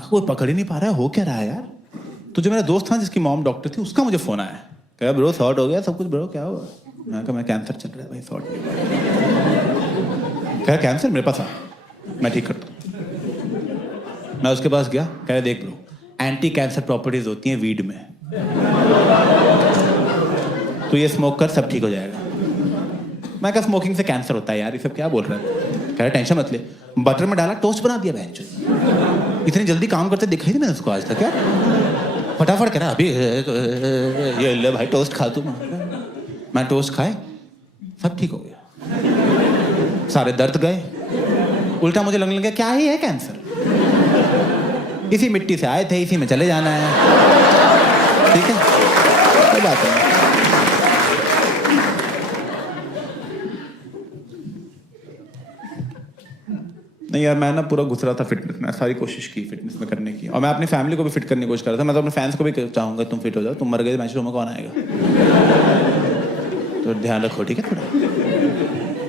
कोई पकड़ ही नहीं पा रहा है, हो क्या रहा है यार। तो जो मेरा दोस्त था जिसकी मॉम डॉक्टर थी, उसका मुझे फोन आया, कहा ब्रो सॉर्ट हो गया सब कुछ, ब्रो क्या हुआ। मैं कहा मैं कैंसर चल रहा है भाई, सॉर्ट नहीं। कह कैंसर मेरे पास आ, मैं ठीक करता हूँ। मैं उसके पास गया, कह रहे देख ब्रो, एंटी कैंसर प्रॉपर्टीज होती हैं वीड में, तो ये स्मोक कर सब ठीक हो जाएगा। मैं कहा स्मोकिंग से कैंसर होता है यार, ये सब क्या बोल रहा है। कह रहा टेंशन मत ले, बटर में डाला टोस्ट बना दिया बहन। इतनी जल्दी काम करते देखा ही नहीं मैंने उसको आज तक यार। फटाफट कह रहा अभी ये ले भाई टोस्ट खा तू। मैं टोस्ट खाए, सब ठीक हो गया, सारे दर्द गए। उल्टा मुझे लगने लगा क्या ही है कैंसर, इसी मिट्टी से आए थे, इसी में चले जाना है। ठीक है, कोई बात नहीं। नहीं यार, मैं ना पूरा घुस रहा था फिटनेस में, सारी कोशिश की फिटनेस में करने की, और मैं अपनी फैमिली को भी फिट करने की कोशिश कर रहा था। मैं तो अपने फैंस को भी चाहूंगा तुम फिट हो जाओ, तुम मर गए मैच शो में कौन आएगा। तो ध्यान रखो ठीक है थोड़ा।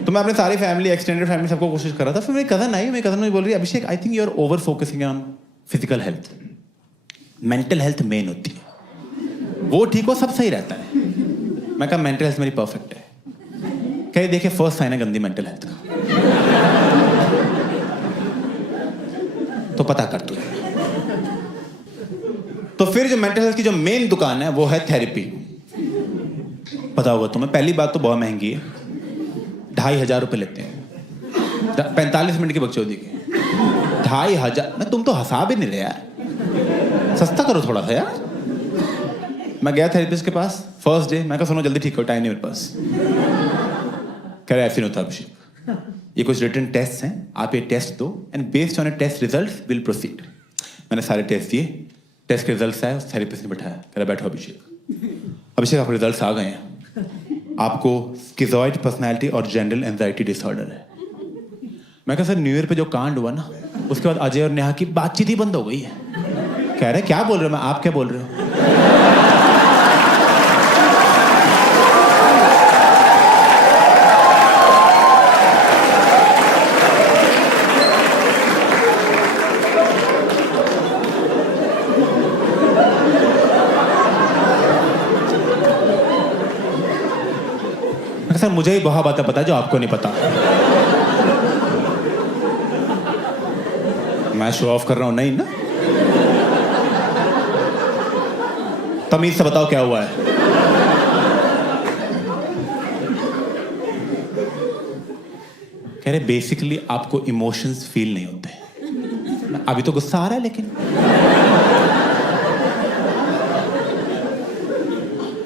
तो मैं अपनी सारी फैमिली, एक्सटेंडेड फैमिली, सबको कोशिश कर रहा था। फिर मेरी कज़न आई, मेरी कज़न मुझे बोल रही है Abhishek I think you are over focusing on physical health, mental health main होती है, वो ठीक हो सब सही रहता है। मैं कहा मेंटल हेल्थ मेरी परफेक्ट है। कह देखिए फर्स्ट साइन है गंदी मेंटल हेल्थ का, तो पता कर तू। तो फिर जो मेंटल हेल्थ की जो मेन दुकान है वो है थेरेपी। पता होगा तुम्हें, पहली बात तो बहुत महंगी है, 2500 रुपये लेते हैं 45 मिनट की बकचोदी की। 2500 ना, तुम तो हंसा भी नहीं रहे यार, सस्ता करो थोड़ा सा यार। मैं गया थेरेपिस्ट के पास फर्स्ट डे, मैं कहा सुनो जल्दी ठीक हो, टाइम नहीं मेरे पास। कह रहा ऐसे नहीं होता अभिषेक, ये कुछ रिटन टेस्ट हैं, आप ये टेस्ट दो and based on a test results will proceed. मैंने सारे टेस्ट दिए, टेस्ट के रिजल्ट्स आए, उस थेरेपिस्ट ने बैठाया, कह रहा बैठो अभिषेक। अभिषेक आपके रिजल्ट्स आ गए हैं, आपको स्किज़ॉइड पर्सनैलिटी और जनरल एंजाइटी डिसऑर्डर है। मैं कहा सर न्यू ईयर पे जो कांड हुआ ना, उसके बाद अजय और नेहा की बातचीत ही बंद हो गई है। कह रहे क्या बोल रहे हो, मैं आप क्या बोल रहे हो। सर मुझे ही बहुत बातें पता है जो आपको नहीं पता। मैं शो ऑफ कर रहा हूं नहीं ना, तमीज से बताओ क्या हुआ है। कह रहे बेसिकली आपको इमोशंस फील नहीं होते। अभी तो गुस्सा आ रहा है लेकिन।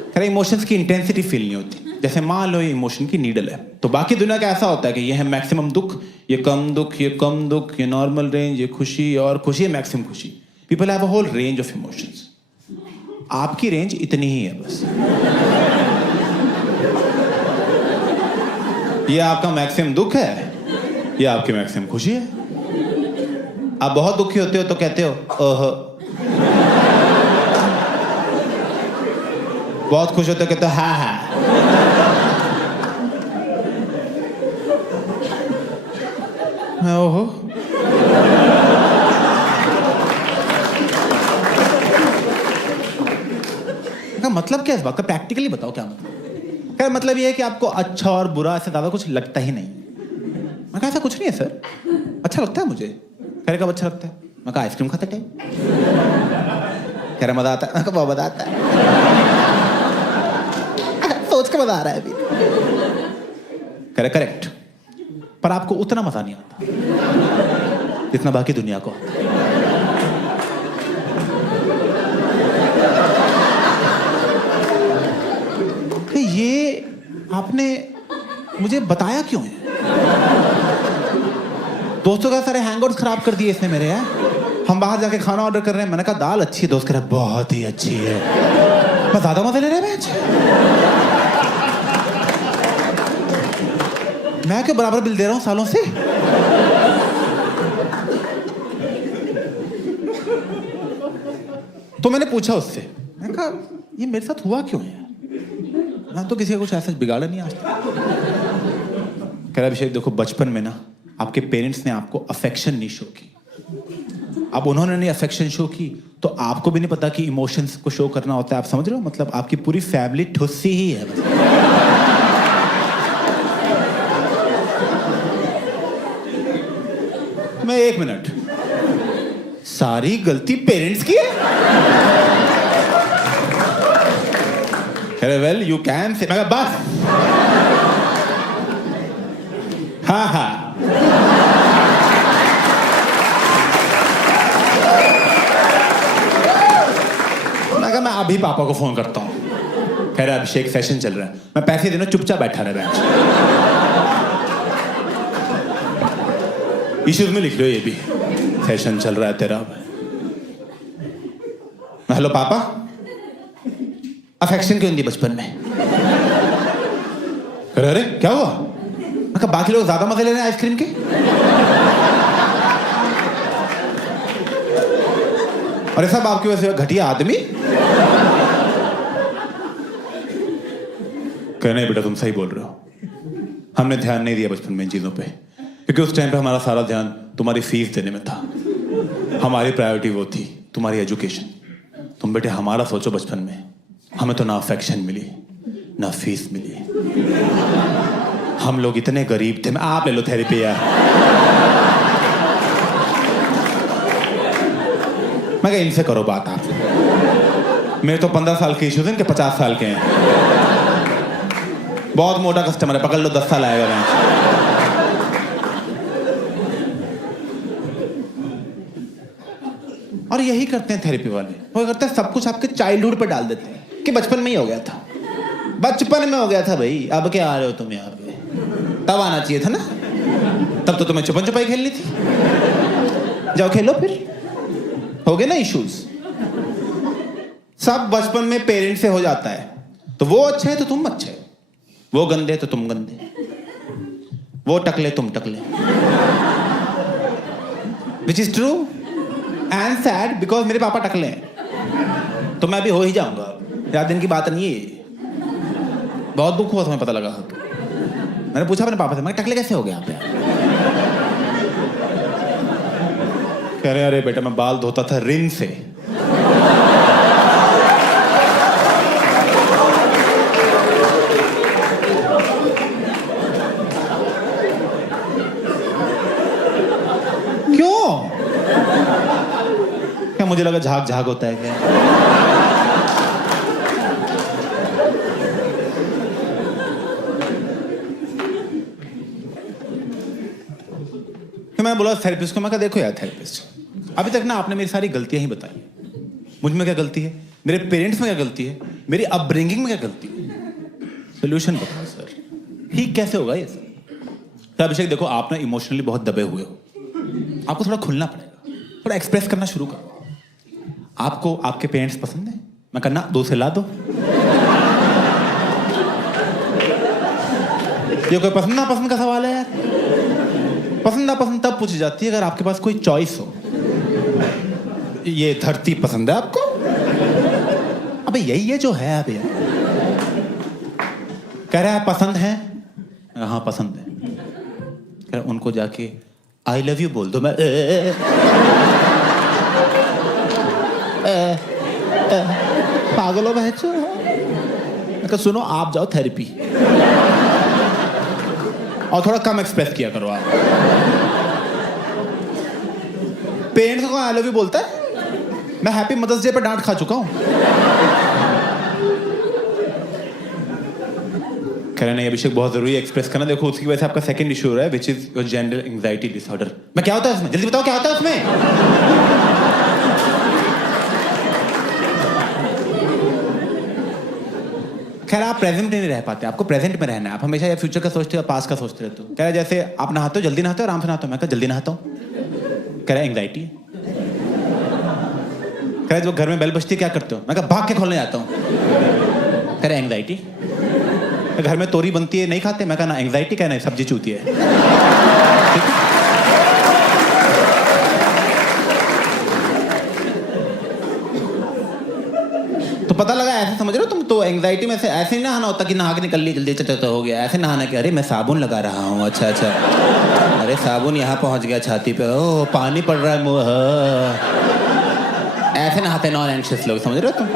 कह रहे इमोशंस की इंटेंसिटी फील नहीं होती। जैसे मान लो ये इमोशन की नीडल है, तो बाकी दुनिया का ऐसा होता है कि ये है मैक्सिमम दुख, ये कम दुख, ये कम दुख, ये नॉर्मल रेंज, ये खुशी और खुशी है मैक्सिमम खुशी। People have a whole range of emotions. आपकी रेंज इतनी ही है बस। ये आपका मैक्सिमम दुख है, ये आपकी मैक्सिमम खुशी है। आप बहुत दुखी होते हो तो कहते हो ओह, बहुत खुश होते हो कहते हो हा हा। ओहो, मतलब क्या है इस बात का, प्रैक्टिकली बताओ क्या मतलब। क्या मतलब ये है कि आपको अच्छा और बुरा से ज्यादा कुछ लगता ही नहीं। मैं कहा ऐसा कुछ नहीं है सर, अच्छा लगता है मुझे। कह रहे कब अच्छा लगता है। मैं कहा आइसक्रीम खाते टाइम। कह रहा मजा आता है। मैं कहा बहुत मजा आता है, सोच के मजा आ रहा है अभी। कह रहे करेक्ट, पर आपको उतना मजा नहीं आता जितना बाकी दुनिया को आता है। ये आपने मुझे बताया क्यों है। दोस्तों का सारे हैंगआउट्स खराब कर दिए इसने मेरे यार। हम बाहर जाके खाना ऑर्डर कर रहे हैं, मैंने कहा दाल अच्छी है, दोस्त कह रहा बहुत ही अच्छी है। मैं ज्यादा मजे ले रहे हैं मैं क्या बराबर बिल दे रहा हूं सालों से। तो मैंने पूछा उससे, मैंने कहा ये मेरे साथ हुआ क्यों है, मैं तो किसी का कुछ ऐसा बिगाड़ा नहीं आज तक। कह रहा अभिषेक देखो बचपन में ना आपके पेरेंट्स ने आपको अफेक्शन नहीं शो की, अब उन्होंने नहीं अफेक्शन शो की तो आपको भी नहीं पता कि इमोशंस को शो करना होता है। आप समझ रहे हो? मतलब आपकी पूरी फैमिली ठुस्सी ही है बस। मैं 1 मिनट, सारी गलती पेरेंट्स की है? अरे वेल यू कैन से, मैं कहा बस। हाँ हाँ, मैं अभी पापा को फोन करता हूँ। कह रहा अभिषेक सेशन चल रहा है, मैं पैसे देना, चुपचाप बैठा रहा बेंच। इश्यूज में लिख लो ये भी, सेशन चल रहा है तेरा। हेलो पापा, अफेक्शन क्यों नहीं दी बचपन में? अरे क्या हुआ? मैं कहा बाकी लोग ज्यादा मजे ले रहे हैं आइसक्रीम के। और ये सब आपकी वजह से घटिया आदमी। कहने बेटा तुम सही बोल रहे हो, हमने ध्यान नहीं दिया बचपन में इन चीजों पे, क्योंकि उस टाइम पे हमारा सारा ध्यान तुम्हारी फीस देने में था। हमारी प्रायोरिटी वो थी, तुम्हारी एजुकेशन। तुम बेटे हमारा सोचो, बचपन में हमें तो ना अफेक्शन मिली ना फीस मिली। हम लोग इतने गरीब थे। आप ले लो थेरेपी यार। मैं कहा इनसे करो बात आप। मेरे तो 15 साल के इश्यूज हैं, इनके 50 साल के हैं। बहुत मोटा कस्टमर है, पकड़ लो 10 साल आएगा। मैं और यही करते हैं थेरेपी वाले, वो करते हैं सब कुछ आपके चाइल्डहुड पे डाल देते हैं कि बचपन में ही हो गया था, बचपन में हो गया था भाई, अब क्या आ रहे हो तुम यहाँ पे? तब आना चाहिए था ना, तब तो तुम्हें छुपन छुपाई खेलनी थी। जाओ खेलो फिर, हो गए ना इश्यूज। सब बचपन में पेरेंट्स से हो जाता है। तो वो अच्छे है तो तुम अच्छे, वो गंदे तो तुम गंदे, वो टकले तुम टकले। Which is true and sad, because मेरे पापा टकले हैं तो मैं भी हो ही जाऊंगा। ज्यादा दिन की बात नहीं है। बहुत दुख हुआ तुम्हें पता लगा। मैंने पूछा अपने पापा से, मैं टकले कैसे हो गया आप? कह रहे अरे बेटा मैं बाल धोता था रिन से। क्यों? क्या मुझे लगा झाग झाग होता है क्या? मैं बोला थेरेपिस्ट को, मैं कहा देखो यार थेरेपिस्ट, अभी तक ना आपने मेरी सारी गलतियां ही बताई। मुझ में क्या गलती है, मेरे पेरेंट्स में क्या गलती है, मेरी अपब्रिंगिंग में क्या गलती है? सोल्यूशन बताओ सर, ठीक कैसे होगा ये सर? तो अभिषेक देखो, आप ना इमोशनली बहुत दबे हुए हो, आपको थोड़ा खुलना पड़ेगा, थोड़ा एक्सप्रेस करना शुरू करो। आपको आपके पेरेंट्स पसंद है? मैं कहना 2 से ला दो। ये कोई पसंद ना पसंद का सवाल है यार। पसंद ना पसंद तब पूछी जाती है अगर आपके पास कोई चॉइस हो। ये धरती पसंद है आपको? अबे यही है जो है। अब यार कह रहा है पसंद है, हाँ पसंद है। कह रहा उनको जाके आई लव यू बोल दो। मैं पागल हो बहचो। मैं कहा सुनो, आप जाओ थेरेपी और थोड़ा कम एक्सप्रेस किया करो आप। पेरेंट्स को आई लव यू बोलता है? मैं हैप्पी मदर्स डे पर डांट खा चुका हूं। कह रहे नहीं अभिषेक बहुत जरूरी है एक्सप्रेस करना। देखो उसकी वजह से आपका सेकंड इशू हो रहा है, which is your gender anxiety disorder. मैं क्या होता है उसमें, जल्दी बताओ क्या होता है उसमें? खैर आप प्रेजेंट में नहीं रह पाते, आपको प्रेजेंट में रहना है। आप हमेशा या फ्यूचर का सोचते हो, पास्ट का सोचते रहते हो। कह रहा जैसे आप नहाते हो, जल्दी नहाते हो, आराम से नहाते हो? मैं कहा जल्दी नहाता हूँ। कह रहा एंग्जाइटी है। कह रहा जब घर में बेल बजती क्या करते हो? मैं कहा भाग के खोलने जाता हूँ। कह रहा एंग्जाइटी। घर में तोरी बनती है नहीं खाते? मैं कहा ना एंग्जाइटी, कहना सब्जी चूती है। तो पता लगा ऐसे समझ रहे हो तुम तो एंग्जाइटी में से ऐसे ही नहाना होता कि नहा के निकल ली जल्दी तो हो गया ऐसे नहाना कि अरे मैं साबुन लगा रहा हूँ अच्छा अरे साबुन यहाँ पहुँच गया छाती पे ओह पानी पड़ रहा है मुँह ऐसे नहाते नॉन एंग्शियस लोग समझ रहे हो तुम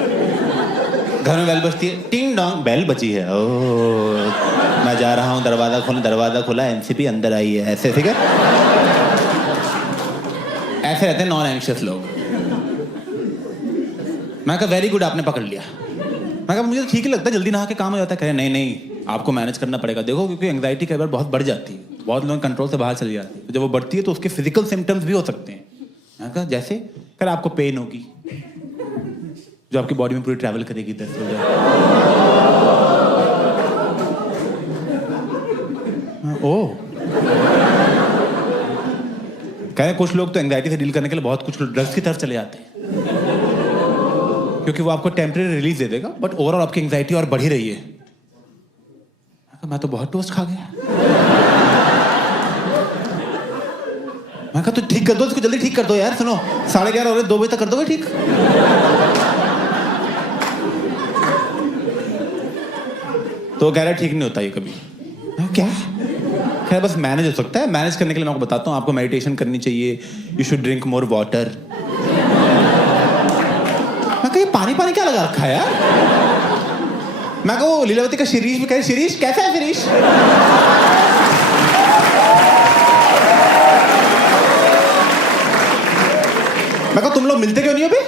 घर में बेल बजती है टिंग डोंग बेल बची है ओह मैं जा रहा हूँ दरवाजा खुला एनसीपी अंदर आई है ऐसे ठीक है ऐसे रहते हैं नॉन एंग्शियस लोग मैं कहा वेरी गुड आपने पकड़ लिया मैं कहा मुझे तो ठीक ही लगता है जल्दी नहा के काम हो जाता है कहे नहीं आपको मैनेज करना पड़ेगा देखो क्योंकि एंग्जाइटी कई बार बहुत बढ़ जाती है बहुत लोग कंट्रोल से बाहर चली जाती है जब वो बढ़ती है तो उसके फिजिकल सिम्टम्स भी हो सकते हैं मैं कहा जैसे कर आपको पेन होगी जो आपकी बॉडी में पूरी ट्रैवल करेगी दर्द हो जाए ओह कह रहे कुछ लोग तो एंग्जाइटी से डील करने के लिए बहुत कुछ ड्रग्स की तरफ चले जाते हैं क्योंकि वो आपको टेम्परेरी रिलीज दे देगा बट ओवरऑल आपकी एंग्जाइटी और बढ़ ही रही है मैं तो बहुत टोस्ट खा गया मैं कहा तो ठीक कर दो इसको जल्दी ठीक कर दो यार सुनो 11:30 हो रहे 2 बजे तक कर दोगे ठीक तो कह रहा ठीक नहीं होता ये कभी क्या खैर बस मैनेज हो सकता है मैनेज करने के लिए मैं आपको बताता हूँ आपको मेडिटेशन करनी चाहिए you should drink more water मैं कहा पानी क्या लगा रखा है यार मैं कहा वो लीलावती का शिरीष भी कहे शिरीष कैसा है शिरीष मैं कहा तुम लोग मिलते क्यों नहीं हो अभी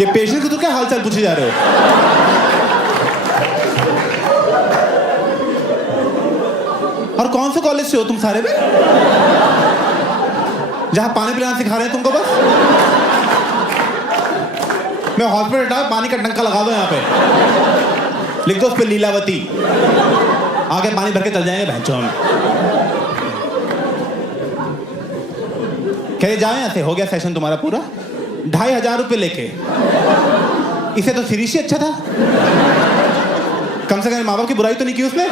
ये पेशेंट को तो क्या हालचाल पूछे जा रहे हो और कौन से कॉलेज से हो तुम सारे में जहां पानी पिलाना सिखा रहे हैं तुमको बस मैं हॉस्पिटल था पानी का टंका लगा दो यहाँ पे लिख दो उस पे लीलावती आगे पानी भर के चल जाएंगे भैंचों में कह जाओ यहाँ से हो गया सेशन तुम्हारा पूरा 2,500 रुपये लेके इसे तो शिरीष ही अच्छा था कम से कम माँ बाप की बुराई तो नहीं की उसने